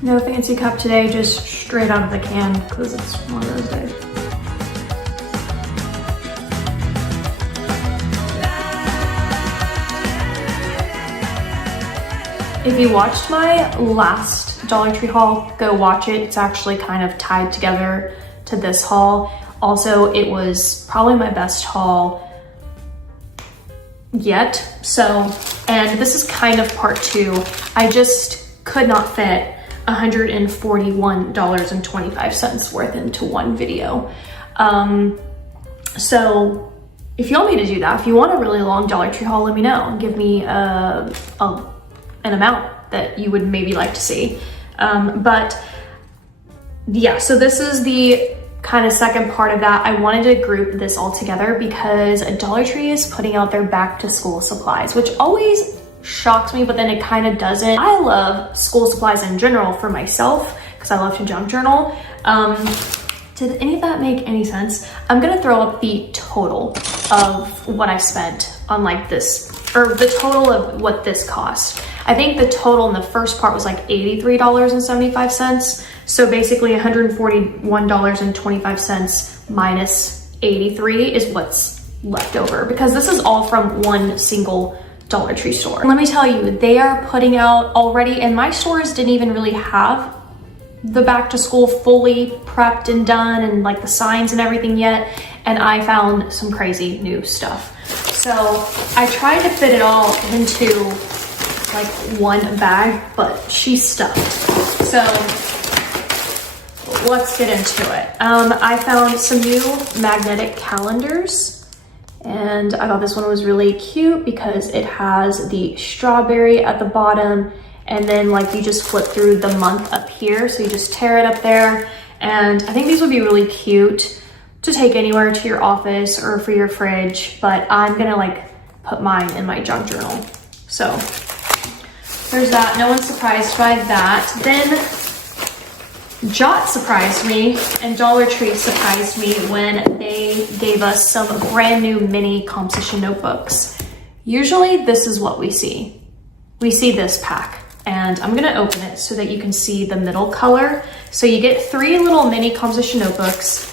No fancy cup today, just straight out of the can because it's one of those days. If you watched my last Dollar Tree haul, go watch it. It's actually kind of tied together to this haul. Also, it was probably my best haul yet. So, and this is kind of part 2. I just could not fit $141.25 worth into one video. So if you want me to do that, if you want a really long Dollar Tree haul, let me know. Give me an amount that you would maybe like to see. But yeah, so this is the kind of second part of that. I wanted to group this all together because Dollar Tree is putting out their back to school supplies, which always shocks me, but then it kind of doesn't. I love school supplies in general for myself because I love to junk journal. Did any of that make any sense? I'm gonna throw up the total of what I spent on like this, or the total of what this cost. I think the total in the first part was like $83.75. So basically $141.25 minus 83 is what's left over, because this is all from one single Dollar Tree store. Let me tell you, they are putting out already, and my stores didn't even really have the back to school fully prepped and done and like the signs and everything yet, and I found some crazy new stuff. So I tried to fit it all into like one bag, but she's stuffed. So let's get into it. I found some new magnetic calendars, and I thought this one was really cute because it has the strawberry at the bottom, and then like you just flip through the month up here. So you just tear it up there. And I think these would be really cute to take anywhere, to your office or for your fridge, but I'm gonna like put mine in my junk journal. So there's that. No one's surprised by that. Then Jot surprised me, and Dollar Tree surprised me when they gave us some brand new mini composition notebooks. Usually this is what we see. We see this pack, and I'm gonna open it so that you can see the middle color. So you get 3 little mini composition notebooks.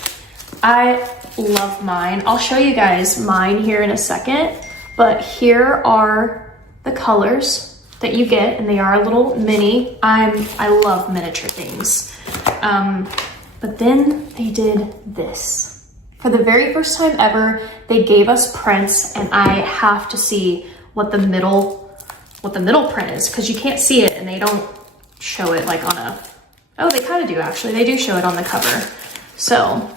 I love mine. I'll show you guys mine here in a second, but here are the colors that you get, and they are a little mini. I love miniature things. But then they did this. For the very first time ever, they gave us prints, and I have to see what the middle print is, because you can't see it, and they don't show it like on a, oh, they kind of do actually. They do show it on the cover. So,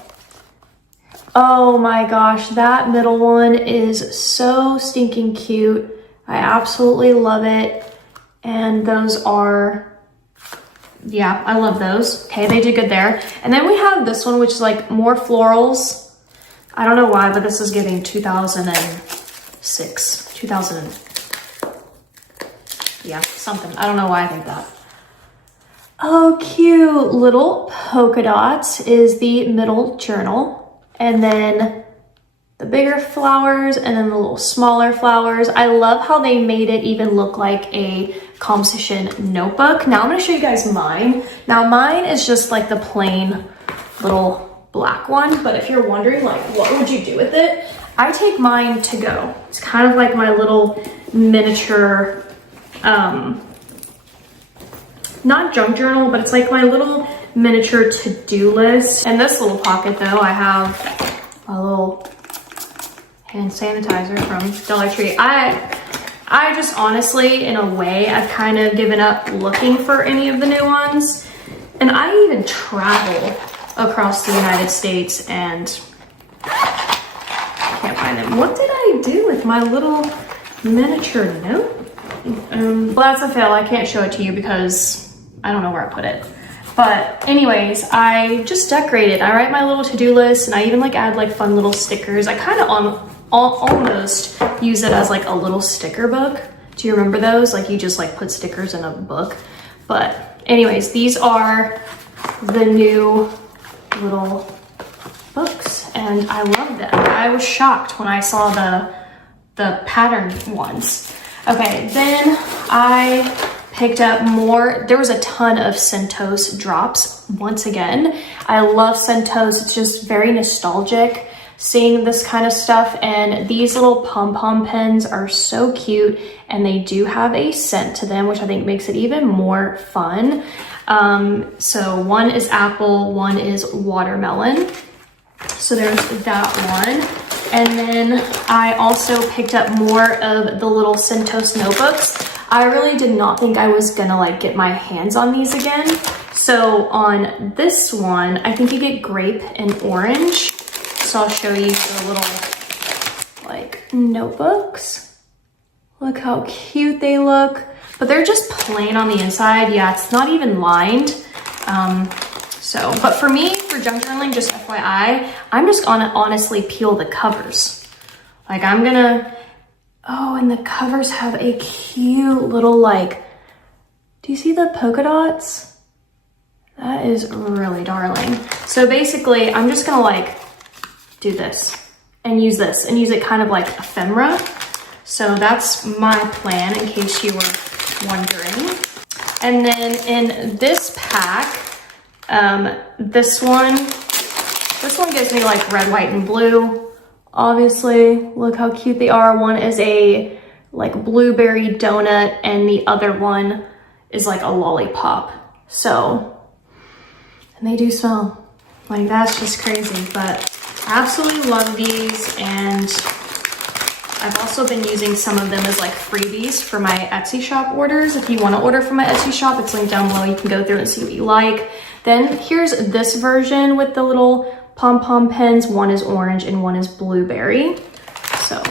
oh my gosh, that middle one is so stinking cute. I absolutely love it. And those are, yeah, I love those. Okay, they did good there. And then we have this one, which is like more florals. I don't know why, but this is giving 2006, 2000, yeah, something. I don't know why I think that. Oh, cute. Little polka dots is the middle journal. And then the bigger flowers, and then the little smaller flowers. I love how they made it even look like a composition notebook. Now I'm gonna show you guys mine. Now mine is just like the plain little black one, but if you're wondering like what would you do with it, I take mine to go. It's kind of like my little miniature, not junk journal, but it's like my little miniature to-do list. In this little pocket though, I have a little hand sanitizer from Dollar Tree. I just honestly, in a way, I've kind of given up looking for any of the new ones. And I even travel across the United States and can't find them. What did I do with my little miniature note? Well, that's a fail. I can't show it to you because I don't know where I put it. But anyways, I just decorated. I write my little to-do list, and I even like add like fun little stickers. I kind of almost use it as like a little sticker book. Do you remember those? Like you just like put stickers in a book. But anyways, these are the new little books, and I love them. I was shocked when I saw the patterned ones. Okay, then I picked up more. There was a ton of Sentos drops once again. I love Sentos. It's just very nostalgic seeing this kind of stuff, and these little pom-pom pens are so cute, and they do have a scent to them, which I think makes it even more fun. So one is apple, one is watermelon. So there's that one. And then I also picked up more of the little Sentos notebooks. I really did not think I was gonna like get my hands on these again. So on this one, I think you get grape and orange. So I'll show you the little like notebooks. Look how cute they look. But they're just plain on the inside. Yeah, it's not even lined. But for me, for junk journaling, just FYI, I'm just gonna honestly peel the covers. Like I'm gonna, oh, and the covers have a cute little like, do you see the polka dots? That is really darling. So basically, I'm just gonna like do this and use it kind of like ephemera. So that's my plan in case you were wondering. And then in this pack, this one gives me like red, white, and blue. Obviously, look how cute they are. One is a like blueberry donut and the other one is like a lollipop. So, and they do smell. Like that's just crazy, but I absolutely love these, and I've also been using some of them as like freebies for my Etsy shop orders. If you want to order from my Etsy shop, it's linked down below. You can go through and see what you like. Then here's this version with the little pom-pom pens. One is orange and one is blueberry. So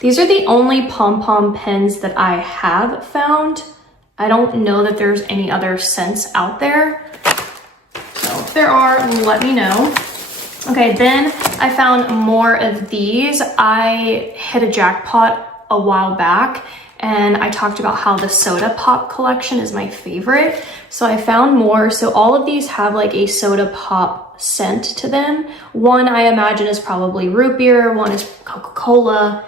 these are the only pom-pom pens that I have found. I don't know that there's any other scents out there. So if there are, let me know. Okay, then I found more of these. I hit a jackpot a while back and I talked about how the soda pop collection is my favorite. So I found more. So all of these have like a soda pop scent to them. One I imagine is probably root beer, one is Coca-Cola,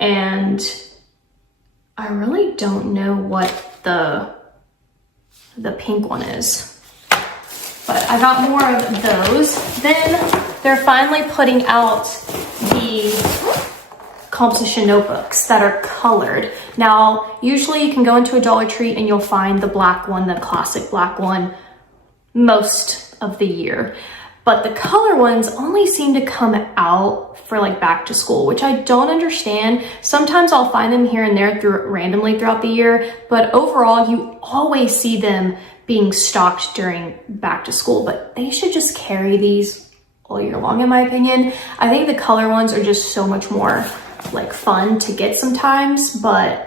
and I really don't know what the pink one is. But I got more of those. Then they're finally putting out the composition notebooks that are colored. Now, usually you can go into a Dollar Tree and you'll find the black one, the classic black one, most of the year. But the color ones only seem to come out for like back to school, which I don't understand. Sometimes I'll find them here and there randomly throughout the year, but overall you always see them being stocked during back to school, but they should just carry these all year long, in my opinion. I think the color ones are just so much more like fun to get sometimes, but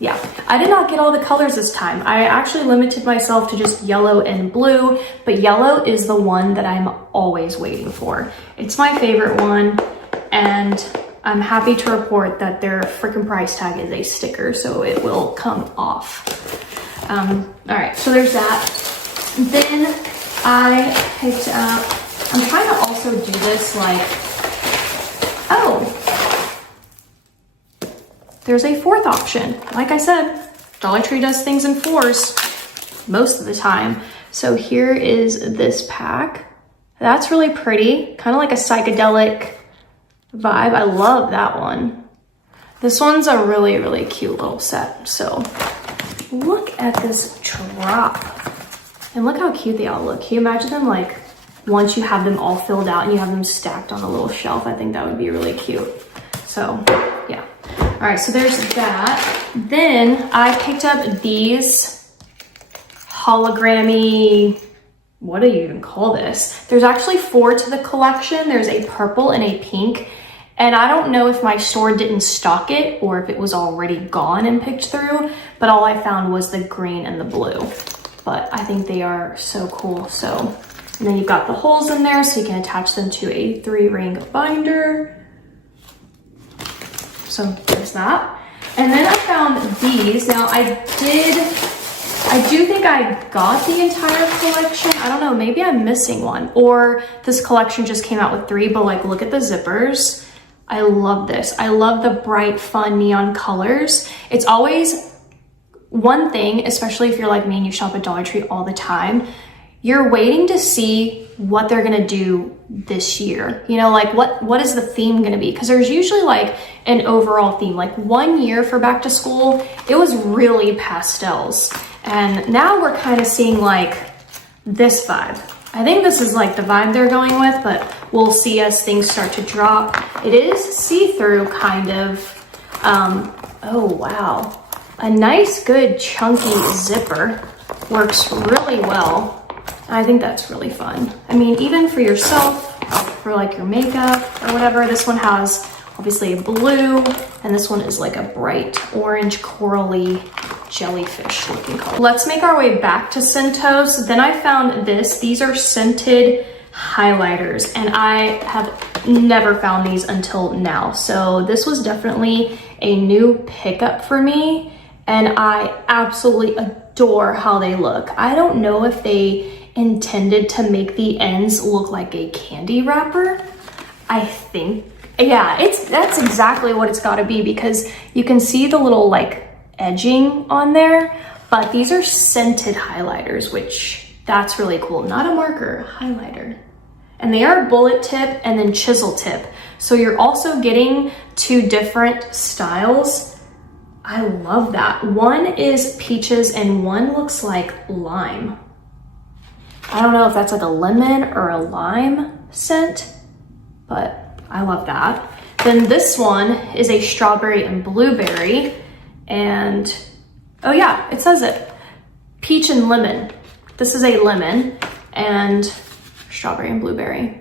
yeah, I did not get all the colors this time. I actually limited myself to just yellow and blue, but yellow is the one that I'm always waiting for. It's my favorite one, and I'm happy to report that their freaking price tag is a sticker, so it will come off. All right, so there's that. Then I picked up, I'm trying to also do this like, oh, there's a fourth option. Like I said, Dollar Tree does things in fours most of the time. So here is this pack. That's really pretty, kind of like a psychedelic vibe. I love that one. This one's a really, really cute little set. So look at this drop. And look how cute they all look. Can you imagine them like, once you have them all filled out and you have them stacked on a little shelf? I think that would be really cute. So yeah. All right, so there's that. Then I picked up these hologrammy, what do you even call this? There's actually 4 to the collection. There's a purple and a pink. And I don't know if my store didn't stock it or if it was already gone and picked through, but all I found was the green and the blue. But I think they are so cool. So, and then you've got the holes in there so you can attach them to a 3-ring binder. So there's that. And then I found these. Now I do think I got the entire collection. I don't know, maybe I'm missing one, or this collection just came out with 3, but like look at the zippers. I love this. I love the bright, fun neon colors. It's always one thing, especially if you're like me and you shop at Dollar Tree all the time, you're waiting to see what they're gonna do this year. You know, like what is the theme gonna be? Because there's usually like an overall theme. Like one year for back to school, it was really pastels. And now we're kind of seeing like this vibe. I think this is like the vibe they're going with, but we'll see as things start to drop. It is see-through kind of. Oh wow. A nice, good, chunky zipper works really well. I think that's really fun. I mean, even for yourself, for like your makeup or whatever, this one has obviously a blue, and this one is like a bright orange corally jellyfish looking color. Let's make our way back to Sentos. Then I found this. These are scented highlighters, and I have never found these until now. So this was definitely a new pickup for me, and I absolutely adore how they look. I don't know if they intended to make the ends look like a candy wrapper. I think, yeah, that's exactly what it's got to be, because you can see the little like edging on there, but these are scented highlighters, which that's really cool. Not a marker, highlighter. And they are bullet tip and then chisel tip. So you're also getting two different styles. I love that. One is peaches and one looks like lime. I don't know if that's like a lemon or a lime scent, but I love that. Then this one is a strawberry and blueberry, and oh yeah, it says it. Peach and lemon. This is a lemon and strawberry and blueberry.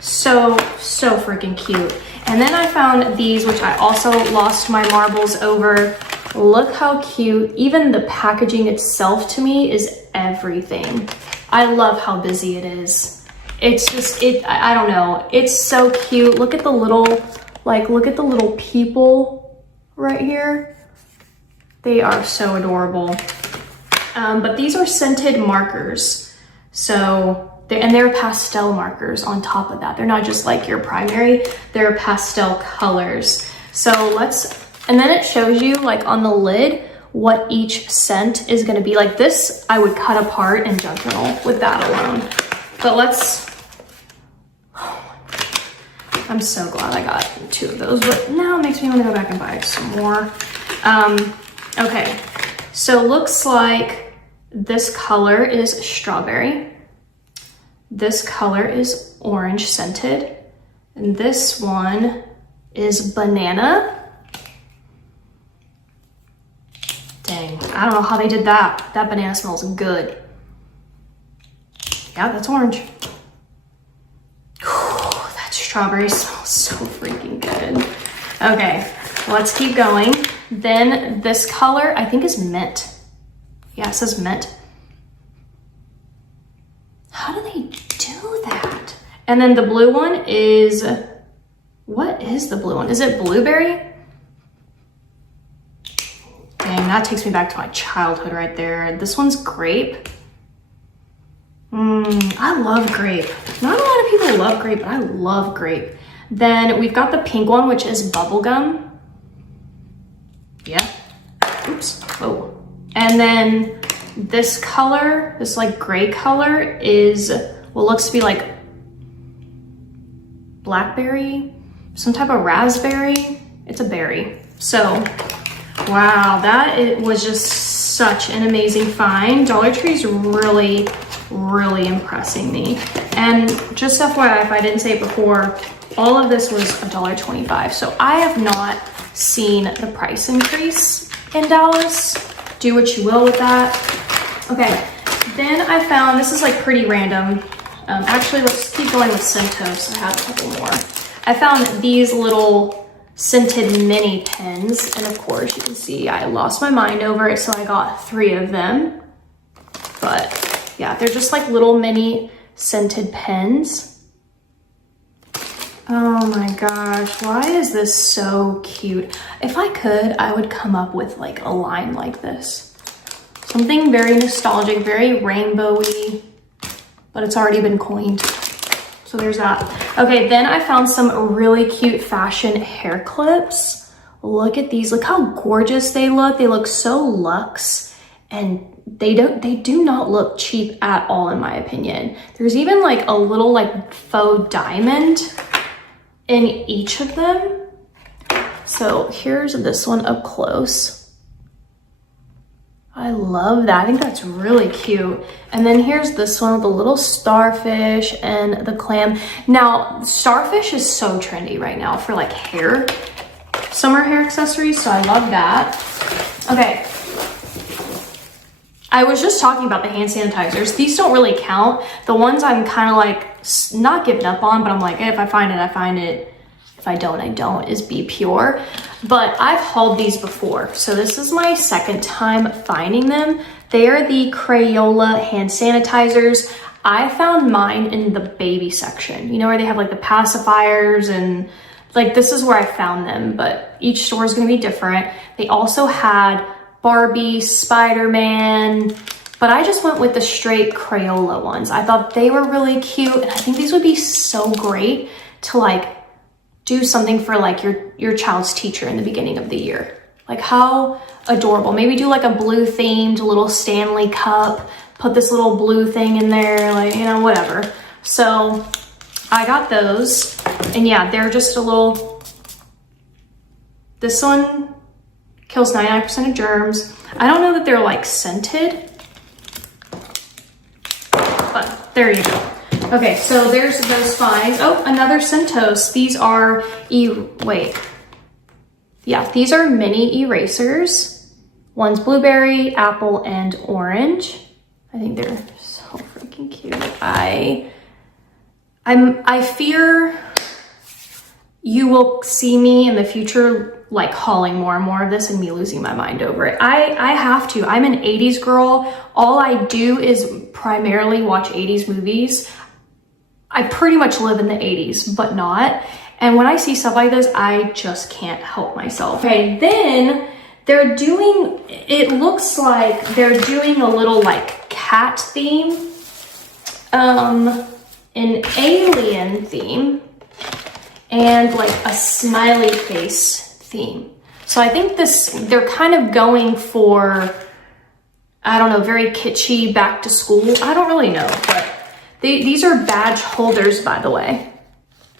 So freaking cute. And then I found these, which I also lost my marbles over. Look how cute. Even the packaging itself to me is everything. I love how busy it is. It's just, I don't know. It's so cute. Look at the little, look at the little people right here. They are so adorable. But these are scented markers. So, they're pastel markers on top of that. They're not just like your primary, they're pastel colors. So and then it shows you like on the lid what each scent is gonna be. Like this, I would cut apart and junk journal with that alone. But I'm so glad I got two of those, but now it makes me wanna go back and buy some more. Okay, so looks like this color is strawberry. This color is orange scented. And this one is banana. Dang, I don't know how they did that. That banana smells good. Yeah, that's orange. That strawberry smells so freaking good. Okay, let's keep going. Then this color, I think, is mint. Yeah, it says mint. How do they do that? And then the blue one is, what is the blue one? Is it blueberry? Dang, that takes me back to my childhood right there. This one's grape. I love grape. Not a lot of people love grape, but I love grape. Then we've got the pink one, which is bubblegum. Yeah. Oops. Oh. And then this color, this like gray color, is what looks to be like blackberry, some type of raspberry. It's a berry. So, wow, it was just such an amazing find. Dollar Tree's really, really impressing me. And just FYI, if I didn't say it before, all of this was $1.25. So I have not seen the price increase in Dallas. Do what you will with that. Okay, then I found, this is like pretty random. Actually, let's keep going with Sentos. I have a couple more. I found these little scented mini pens, and of course you can see I lost my mind over it, so I got 3 of them. But yeah, they're just like little mini scented pens. Oh my gosh, why is this so cute? If I could, I would come up with like a line like this. Something very nostalgic, very rainbowy, but it's already been coined. So there's that. Okay, then I found some really cute fashion hair clips. look at these. Look how gorgeous they look. They look so luxe, and they do not look cheap at all, in my opinion. There's even like a little like faux diamond in each of them. So here's this one up close. I love that. I think that's really cute. And then here's this one with the little starfish and the clam. Now, starfish is so trendy right now for like hair, summer hair accessories, so I love that. Okay. I was just talking about the hand sanitizers. These don't really count. The ones I'm kind of like not giving up on, but I'm like, hey, if I find it, I find it. If I don't, I don't, is Be Pure. But I've hauled these before. So this is my second time finding them. They are the Crayola hand sanitizers. I found mine in the baby section. You know, where they have like the pacifiers, and like this is where I found them, but each store is gonna be different. They also had Barbie, Spider-Man, but I just went with the straight Crayola ones. I thought they were really cute, and I think these would be so great to like do something for like your child's teacher in the beginning of the year. Like how adorable. Maybe do like a blue themed little Stanley cup, put this little blue thing in there, like, you know, whatever. So I got those, and yeah, they're just a little, this one kills 99% of germs. I don't know that they're like scented, but there you go. Okay, so there's those finds. Oh, another Sentos. These are, these are mini erasers. One's blueberry, apple, and orange. I think they're so freaking cute. I fear you will see me in the future like hauling more and more of this and me losing my mind over it. I have to. I'm an 80s girl. All I do is primarily watch 80s movies. I pretty much live in the 80s, but not. And when I see stuff like this, I just can't help myself. Okay, then they're doing, it looks like they're doing a little like cat theme, an alien theme, and like a smiley face theme. So I think they're kind of going for, I don't know, very kitschy back to school. I don't really know, but these are badge holders, by the way.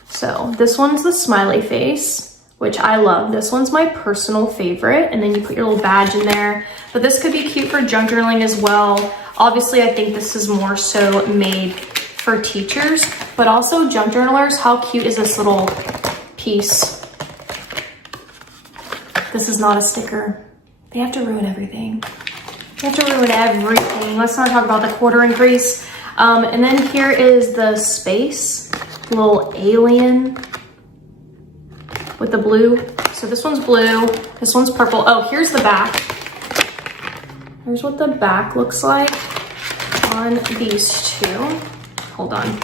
So this one's the smiley face, which I love. This one's my personal favorite. And then you put your little badge in there. But this could be cute for junk journaling as well. Obviously, I think this is more so made for teachers, but also junk journalers. How cute is this little piece? This is not a sticker. They have to ruin everything. They have to ruin everything. Let's not talk about the quarter increase. And then here is the space, little alien with the blue. So this one's blue, this one's purple. Oh, here's the back. Here's what the back looks like on these two. Hold on,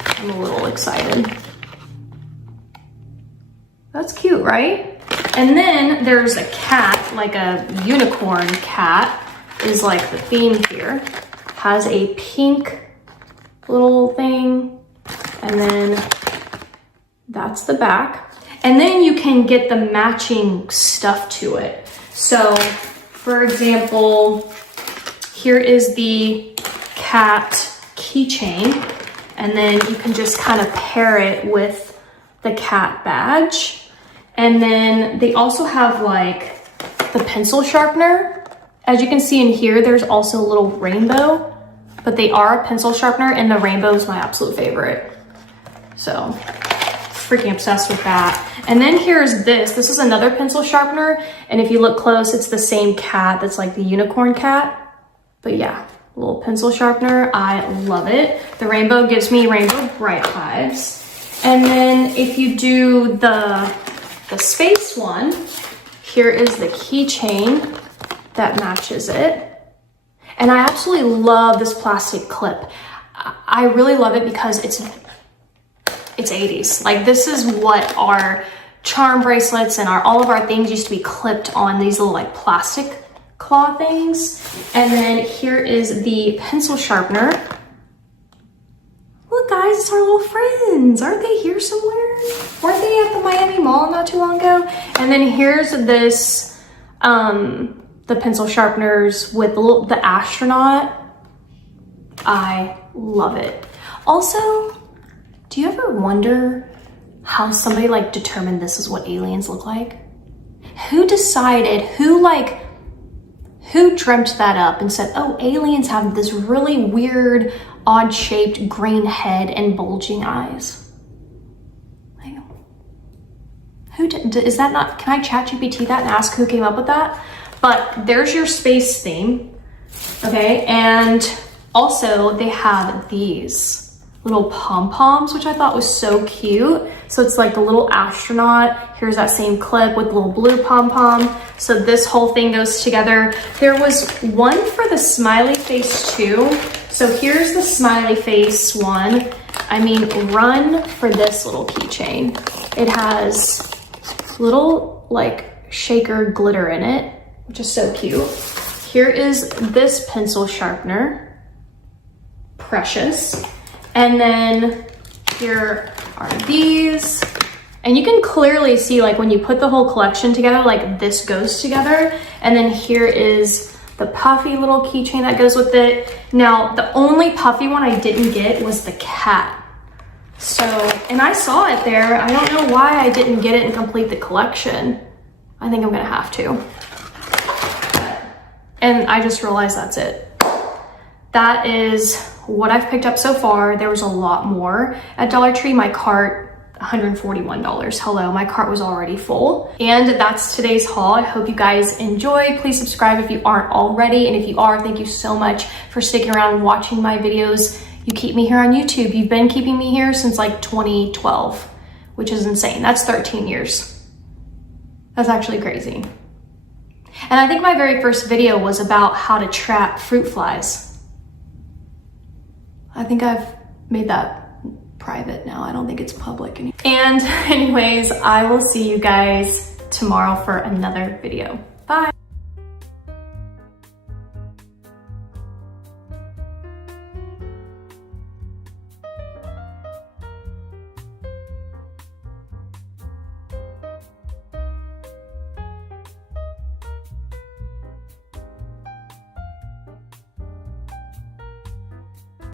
I'm a little excited. That's cute, right? And then there's a cat, like a unicorn cat is like the theme here. Has a pink little thing, and then that's the back. And then you can get the matching stuff to it. So for example, here is the cat keychain, and then you can just kind of pair it with the cat badge. And then they also have like the pencil sharpener. As you can see in here, there's also a little rainbow, but they are a pencil sharpener, and the rainbow is my absolute favorite. So freaking obsessed with that. And then here's this. This is another pencil sharpener, and if you look close, it's the same cat that's like the unicorn cat. But yeah, little pencil sharpener. I love it. The rainbow gives me Rainbow Bright vibes. And then if you do the space one, here is the keychain that matches it. And I absolutely love this plastic clip. I really love it because it's 80s. Like this is what our charm bracelets and all of our things used to be clipped on these little like plastic claw things. And then here is the pencil sharpener. Look guys, yes, our little friends. Aren't they here somewhere? Weren't they at the Miami Mall not too long ago? And then here's this, the pencil sharpeners with the astronaut. I love it. Also, do you ever wonder how somebody like determined this is what aliens look like? Who decided, who dreamt that up and said, oh, aliens have this really weird, odd shaped green head and bulging eyes? Like, who did, is that not, can I chat GPT that and ask who came up with that? But there's your space theme, okay? And also they have these little pom-poms, which I thought was so cute. So it's like the little astronaut. Here's that same clip with the little blue pom-pom. So this whole thing goes together. There was one for the smiley face too. So here's the smiley face one. I mean, run for this little keychain. It has little like shaker glitter in it, which is so cute. Here is this pencil sharpener, precious. And then here are these. And you can clearly see like when you put the whole collection together, like this goes together. And then here is the puffy little keychain that goes with it. Now, the only puffy one I didn't get was the cat. So, and I saw it there. I don't know why I didn't get it and complete the collection. I think I'm gonna have to. And I just realized that's it. That is what I've picked up so far. There was a lot more at Dollar Tree. My cart, $141. Hello, my cart was already full. And that's today's haul. I hope you guys enjoyed. Please subscribe if you aren't already. And if you are, thank you so much for sticking around and watching my videos. You keep me here on YouTube. You've been keeping me here since like 2012, which is insane. That's 13 years. That's actually crazy. And I think my very first video was about how to trap fruit flies. I think I've made that private now. I don't think it's public anymore. And anyways, I will see you guys tomorrow for another video. Bye.